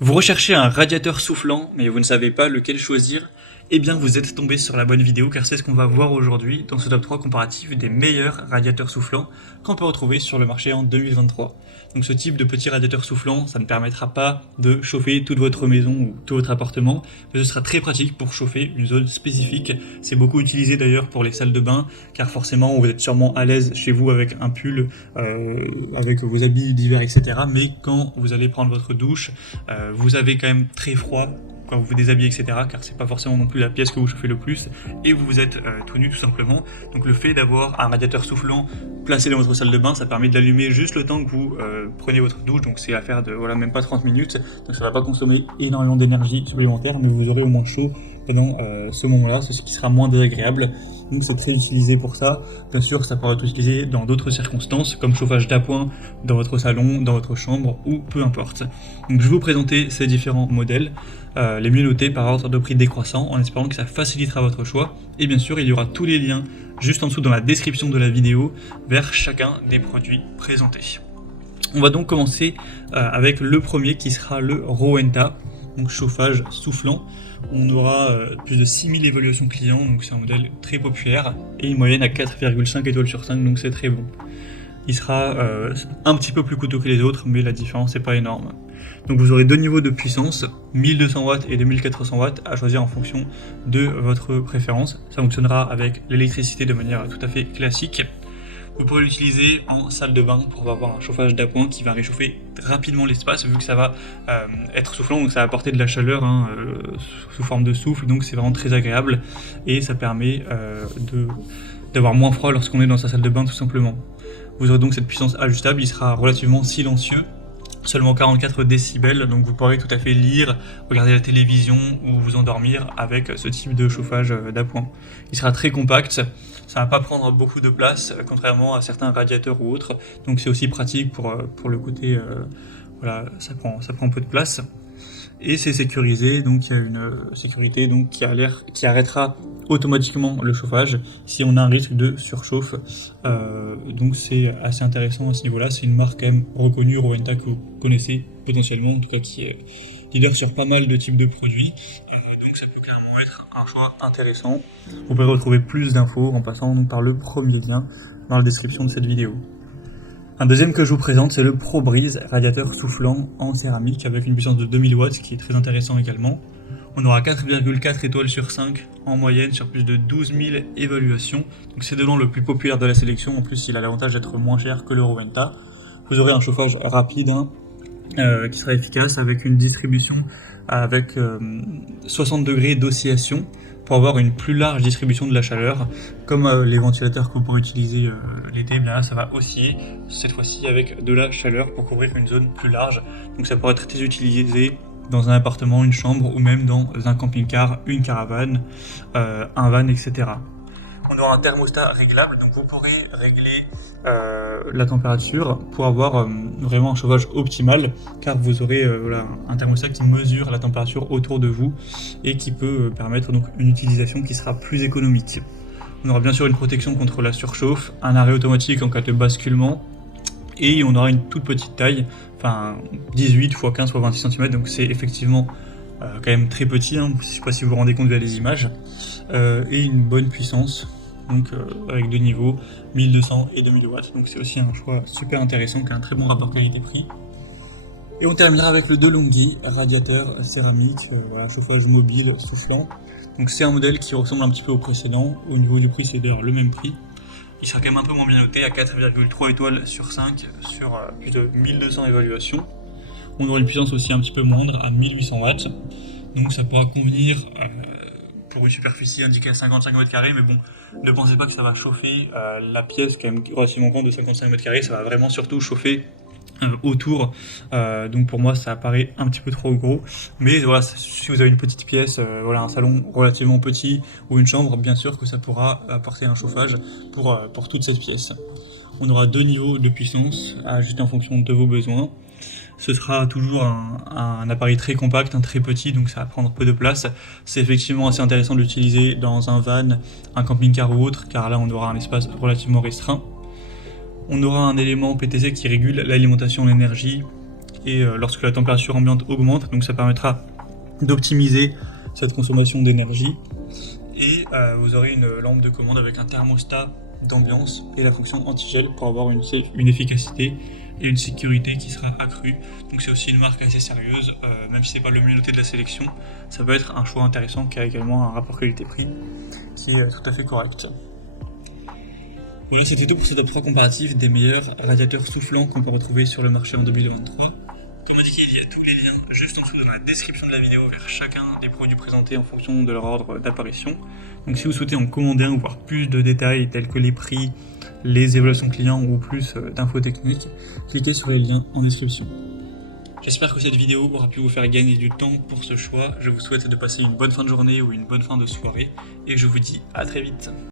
Vous recherchez un radiateur soufflant, mais vous ne savez pas lequel choisir? Eh bien, vous êtes tombé sur la bonne vidéo, car c'est ce qu'on va voir aujourd'hui dans ce top 3 comparatif des meilleurs radiateurs soufflants qu'on peut retrouver sur le marché en 2023. Donc ce type de petit radiateur soufflant, ça ne permettra pas de chauffer toute votre maison ou tout votre appartement, mais ce sera très pratique pour chauffer une zone spécifique. C'est beaucoup utilisé d'ailleurs pour les salles de bain, car forcément vous êtes sûrement à l'aise chez vous avec un pull, avec vos habits d'hiver, etc. Mais quand vous allez prendre votre douche, vous avez quand même très froid quand vous vous déshabillez, etc. car c'est pas forcément non plus la pièce que vous chauffez le plus, et vous êtes tout nu tout simplement. Donc le fait d'avoir un radiateur soufflant placé dans votre salle de bain, ça permet de l'allumer juste le temps que vous prenez votre douche, donc c'est l'affaire de voilà, même pas 30 minutes, donc ça va pas consommer énormément d'énergie supplémentaire, mais vous aurez au moins chaud pendant ce moment-là, ce qui sera moins désagréable. Donc c'est très utilisé pour ça. Bien sûr, ça pourra être utilisé dans d'autres circonstances, comme chauffage d'appoint dans votre salon, dans votre chambre, ou peu importe. Donc je vais vous présenter ces différents modèles, les mieux notés par ordre de prix décroissant, en espérant que ça facilitera votre choix. Et bien sûr, il y aura tous les liens juste en dessous dans la description de la vidéo vers chacun des produits présentés. On va donc commencer avec le premier qui sera le Rowenta, donc chauffage soufflant. On aura plus de 6000 évaluations clients, donc c'est un modèle très populaire, et une moyenne à 4,5 étoiles sur 5, donc c'est très bon. Il sera un petit peu plus coûteux que les autres, mais la différence n'est pas énorme. Donc vous aurez deux niveaux de puissance, 1200 watts et 2400 watts, à choisir en fonction de votre préférence. Ça fonctionnera avec l'électricité de manière tout à fait classique. Vous pourrez l'utiliser en salle de bain pour avoir un chauffage d'appoint qui va réchauffer rapidement l'espace, vu que ça va être soufflant, donc ça va apporter de la chaleur sous forme de souffle, donc c'est vraiment très agréable et ça permet d'avoir moins froid lorsqu'on est dans sa salle de bain tout simplement. Vous aurez donc cette puissance ajustable, il sera relativement silencieux, seulement 44 décibels, donc vous pourrez tout à fait lire, regarder la télévision ou vous endormir avec ce type de chauffage d'appoint. Il sera très compact, ça ne va pas prendre beaucoup de place, contrairement à certains radiateurs ou autres, donc c'est aussi pratique pour le côté, voilà, ça prend peu de place. Et c'est sécurisé, donc il y a une sécurité donc qui arrêtera automatiquement le chauffage si on a un risque de surchauffe. Donc c'est assez intéressant à ce niveau-là. C'est une marque quand même reconnue, Rowenta, que vous connaissez potentiellement, en tout cas qui est leader sur pas mal de types de produits. Donc ça peut clairement être un choix intéressant. Vous pouvez retrouver plus d'infos en passant donc par le premier lien dans la description de cette vidéo. Un deuxième que je vous présente, c'est le ProBreeze, radiateur soufflant en céramique avec une puissance de 2000 watts qui est très intéressant également. On aura 4,4 étoiles sur 5 en moyenne sur plus de 12 000 évaluations. Donc c'est de loin le plus populaire de la sélection, en plus il a l'avantage d'être moins cher que le Rowenta. Vous aurez un chauffage rapide qui sera efficace avec une distribution avec 60 degrés d'oscillation pour avoir une plus large distribution de la chaleur, comme les ventilateurs que vous pourrez utiliser l'été, bien là ça va osciller, cette fois-ci avec de la chaleur pour couvrir une zone plus large, donc ça pourrait être très utilisé dans un appartement, une chambre ou même dans un camping-car, une caravane, un van, etc. On aura un thermostat réglable, donc vous pourrez régler la température pour avoir vraiment un chauffage optimal, car vous aurez voilà, un thermostat qui mesure la température autour de vous et qui peut permettre donc une utilisation qui sera plus économique. On aura bien sûr une protection contre la surchauffe, un arrêt automatique en cas de basculement, et on aura une toute petite taille, enfin 18 x 15 x 26 cm, donc c'est effectivement quand même très petit, hein, je ne sais pas si vous vous rendez compte via les images, et une bonne puissance, donc avec deux niveaux, 1200 et 2000 watts, donc c'est aussi un choix super intéressant qui a un très bon rapport qualité-prix. Et on terminera avec le DeLonghi, radiateur céramique, voilà, chauffage mobile soufflant. Donc c'est un modèle qui ressemble un petit peu au précédent, au niveau du prix c'est d'ailleurs le même prix. Il sera quand même un peu moins bien noté à 4,3 étoiles sur 5 sur plus de 1200 évaluations. On aura une puissance aussi un petit peu moindre à 1800 watts, donc ça pourra convenir pour une superficie indiquée à 55 m², mais bon, ne pensez pas que ça va chauffer la pièce quand même relativement grande de 55 m², ça va vraiment surtout chauffer autour, donc pour moi ça paraît un petit peu trop gros, mais voilà, si vous avez une petite pièce, voilà, un salon relativement petit ou une chambre, bien sûr que ça pourra apporter un chauffage pour toute cette pièce. On aura deux niveaux de puissance à ajuster en fonction de vos besoins. Ce sera toujours un appareil très compact, très petit, donc ça va prendre peu de place. C'est effectivement assez intéressant de l'utiliser dans un van, un camping-car ou autre, car là on aura un espace relativement restreint. On aura un élément PTC qui régule l'alimentation en énergie et lorsque la température ambiante augmente, donc ça permettra d'optimiser cette consommation d'énergie. Et vous aurez une lampe de commande avec un thermostat d'ambiance et la fonction anti-gel pour avoir une efficacité et une sécurité qui sera accrue. Donc c'est aussi une marque assez sérieuse, même si c'est pas le mieux noté de la sélection, ça peut être un choix intéressant qui a également un rapport qualité-prix qui est tout à fait correct. Voilà, c'était tout pour ce top 3 comparatif des meilleurs radiateurs soufflants qu'on peut retrouver sur le marché en 2023. Comme indiqué, il y a tous les liens juste en dessous dans la description de la vidéo vers chacun des produits présentés en fonction de leur ordre d'apparition. Donc si vous souhaitez en commander un ou voir plus de détails tels que les prix, les évaluations clients ou plus d'infos techniques, cliquez sur les liens en description. J'espère que cette vidéo aura pu vous faire gagner du temps pour ce choix. Je vous souhaite de passer une bonne fin de journée ou une bonne fin de soirée et je vous dis à très vite.